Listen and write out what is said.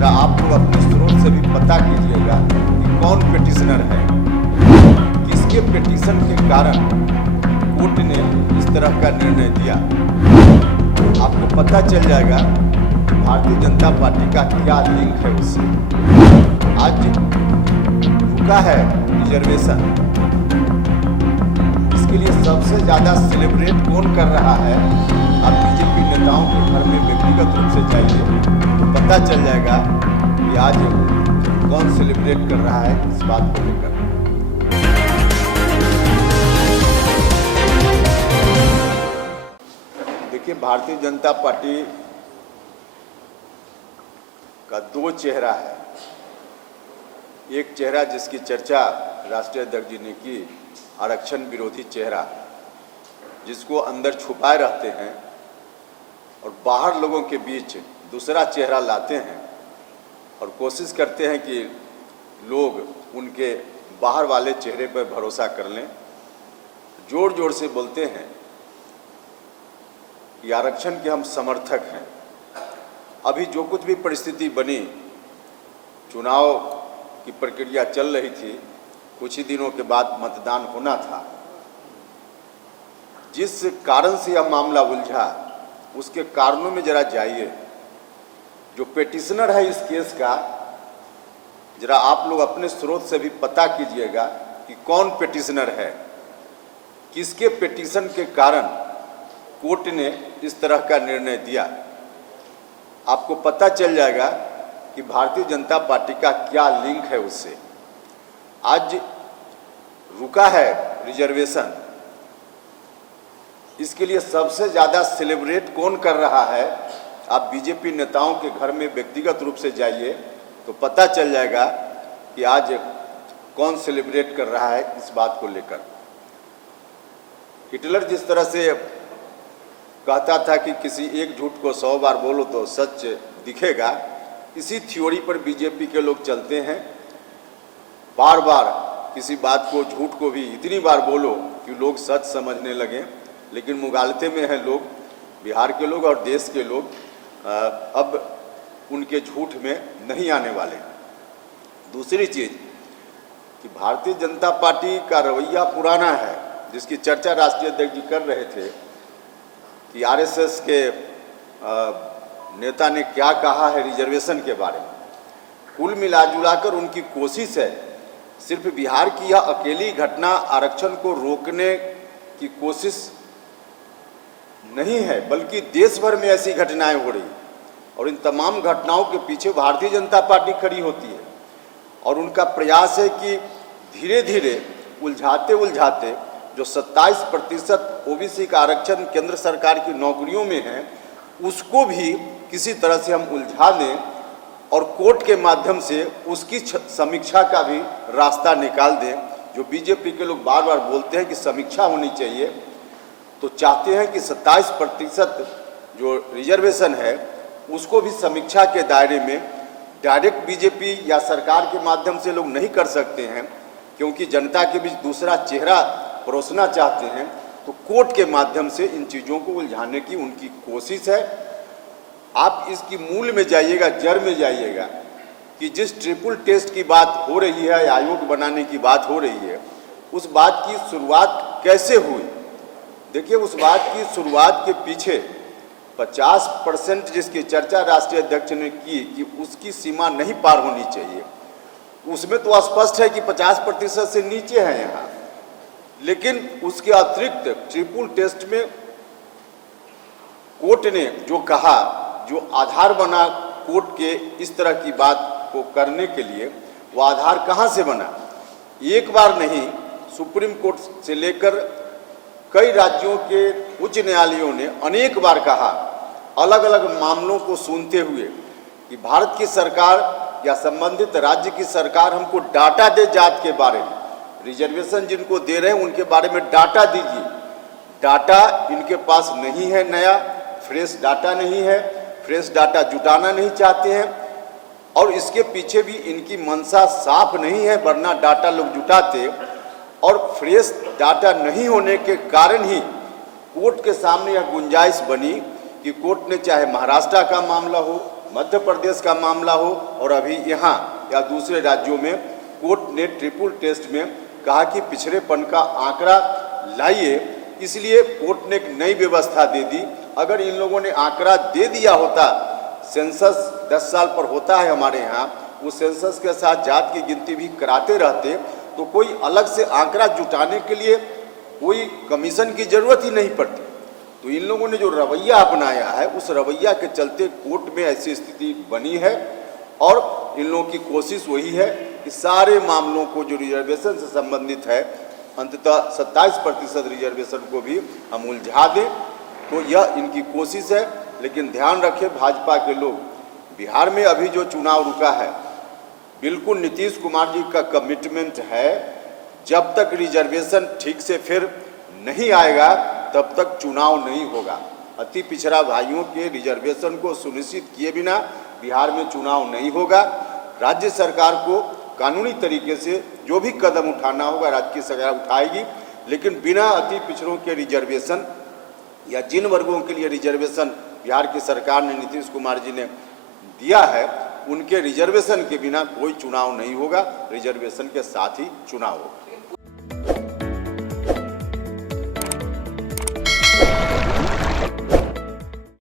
जरा आप लोग अपने स्रोत से भी पता कीजिएगा कि कौन पिटिशनर है, किसके पिटिशन के कारण कोर्ट ने इस तरह का निर्णय दिया। आपको पता चल जाएगा कि भारतीय जनता पार्टी का क्या लिंक है उससे। आज रुका है रिजर्वेशन, इसके लिए सबसे ज्यादा सेलिब्रेट कौन कर रहा है? आप बीजेपी नेताओं के घर में व्यक्तिगत रूप से जाइए तो पता चल जाएगा कि आज कौन सेलिब्रेट कर रहा है इस बात को लेकर। देखिए, भारतीय जनता पार्टी का दो चेहरा है। एक चेहरा जिसकी चर्चा राष्ट्रीय अध्यक्ष जी ने की, आरक्षण विरोधी चेहरा, जिसको अंदर छुपाए रहते हैं और बाहर लोगों के बीच दूसरा चेहरा लाते हैं और कोशिश करते हैं कि लोग उनके बाहर वाले चेहरे पर भरोसा कर लें। जोर जोर से बोलते हैं कि आरक्षण के हम समर्थक हैं। अभी जो कुछ भी परिस्थिति बनी, चुनाव की प्रक्रिया चल रही थी, कुछ ही दिनों के बाद मतदान होना था। जिस कारण से यह मामला उलझा, उसके कारणों में जरा जाइए। जो पिटिशनर है इस केस का, जरा आप लोग अपने स्रोत से भी पता कीजिएगा कि कौन पिटिशनर है, किसके पिटिशन के कारण कोर्ट ने इस तरह का निर्णय दिया। आपको पता चल जाएगा कि भारतीय जनता पार्टी का क्या लिंक है उससे। आज रुका है रिजर्वेशन, इसके लिए सबसे ज्यादा सेलिब्रेट कौन कर रहा है? आप बीजेपी नेताओं के घर में व्यक्तिगत रूप से जाइए तो पता चल जाएगा कि आज कौन सेलिब्रेट कर रहा है इस बात को लेकर। हिटलर जिस तरह से कहता था कि किसी एक झूठ को 100 बार बोलो तो सच दिखेगा, इसी थ्योरी पर बीजेपी के लोग चलते हैं। बार बार किसी बात को, झूठ को भी इतनी बार बोलो कि लोग सच समझने लगें। लेकिन मुगालते में हैं लोग, बिहार के लोग और देश के लोग अब उनके झूठ में नहीं आने वाले। दूसरी चीज कि भारतीय जनता पार्टी का रवैया पुराना है, जिसकी चर्चा राष्ट्रीय अध्यक्ष जी कर रहे थे कि आरएसएस के नेता ने क्या कहा है रिजर्वेशन के बारे में। कुल मिलाजुलाकर उनकी कोशिश है, सिर्फ बिहार की यह अकेली घटना आरक्षण को रोकने की कोशिश नहीं है, बल्कि देश भर में ऐसी घटनाएं हो रही और इन तमाम घटनाओं के पीछे भारतीय जनता पार्टी खड़ी होती है। और उनका प्रयास है कि धीरे धीरे उलझाते उलझाते जो 27% ओबीसी का आरक्षण केंद्र सरकार की नौकरियों में है, उसको भी किसी तरह से हम उलझा दें और कोर्ट के माध्यम से उसकी समीक्षा का भी रास्ता निकाल दें। जो बीजेपी के लोग बार बार बोलते हैं कि समीक्षा होनी चाहिए, तो चाहते हैं कि 27% जो रिजर्वेशन है उसको भी समीक्षा के दायरे में डायरेक्ट बीजेपी या सरकार के माध्यम से लोग नहीं कर सकते हैं, क्योंकि जनता के बीच दूसरा चेहरा परोसना चाहते हैं। तो कोर्ट के माध्यम से इन चीज़ों को उलझाने की उनकी कोशिश है। आप इसकी मूल में जाइएगा, जड़ में जाइएगा कि जिस ट्रिपल टेस्ट की बात हो रही है, आयोग बनाने की बात हो रही है, उस बात की शुरुआत कैसे हुई? देखिए, उस बात की शुरुआत के पीछे 50% जिसकी चर्चा राष्ट्रीय अध्यक्ष ने की कि उसकी सीमा नहीं पार होनी चाहिए, उसमें तो स्पष्ट है कि 50% से नीचे है यहाँ। लेकिन उसके अतिरिक्त ट्रिपल टेस्ट में कोर्ट ने जो कहा, जो आधार बना कोर्ट के इस तरह की बात को करने के लिए, वो आधार कहाँ से बना? एक बार नहीं, सुप्रीम कोर्ट से लेकर कई राज्यों के उच्च न्यायालयों ने अनेक बार कहा, अलग अलग मामलों को सुनते हुए, कि भारत की सरकार या संबंधित राज्य की सरकार हमको डाटा दे जात के बारे में। रिजर्वेशन जिनको दे रहे हैं उनके बारे में डाटा दीजिए। डाटा इनके पास नहीं है, नया फ्रेश डाटा नहीं है, फ्रेश डाटा जुटाना नहीं चाहते हैं और इसके पीछे भी इनकी मंशा साफ नहीं है, वरना डाटा लोग जुटाते। और फ्रेश डाटा नहीं होने के कारण ही कोर्ट के सामने यह गुंजाइश बनी कि कोर्ट ने चाहे महाराष्ट्र का मामला हो, मध्य प्रदेश का मामला हो और अभी यहाँ या दूसरे राज्यों में कोर्ट ने ट्रिपल टेस्ट में कहा कि पिछड़ेपन का आंकड़ा लाइए, इसलिए कोर्ट ने एक नई व्यवस्था दे दी। अगर इन लोगों ने आंकड़ा दे दिया होता, सेंसस 10 साल पर होता है हमारे यहाँ, उस सेंसस के साथ जात की गिनती भी कराते रहते तो कोई अलग से आंकड़ा जुटाने के लिए कोई कमीशन की जरूरत ही नहीं पड़ती। तो इन लोगों ने जो रवैया अपनाया है, उस रवैया के चलते कोर्ट में ऐसी स्थिति बनी है और इन लोगों की कोशिश वही है कि सारे मामलों को जो रिजर्वेशन से संबंधित है, अंततः 27% रिजर्वेशन को भी हम उलझा दें। तो यह इनकी कोशिश है। लेकिन ध्यान रखें भाजपा के लोग, बिहार में अभी जो चुनाव रुका है, बिल्कुल नीतीश कुमार जी का कमिटमेंट है, जब तक रिजर्वेशन ठीक से फिर नहीं आएगा तब तक चुनाव नहीं होगा। अति पिछड़ा भाइयों के रिजर्वेशन को सुनिश्चित किए बिना बिहार में चुनाव नहीं होगा। राज्य सरकार को कानूनी तरीके से जो भी कदम उठाना होगा राज्य की सरकार उठाएगी, लेकिन बिना अति पिछड़ों के रिजर्वेशन या जिन वर्गों के लिए रिजर्वेशन बिहार की सरकार ने, नीतीश कुमार जी ने दिया है, उनके रिजर्वेशन के बिना कोई चुनाव नहीं होगा। रिजर्वेशन के साथ ही चुनाव होगा।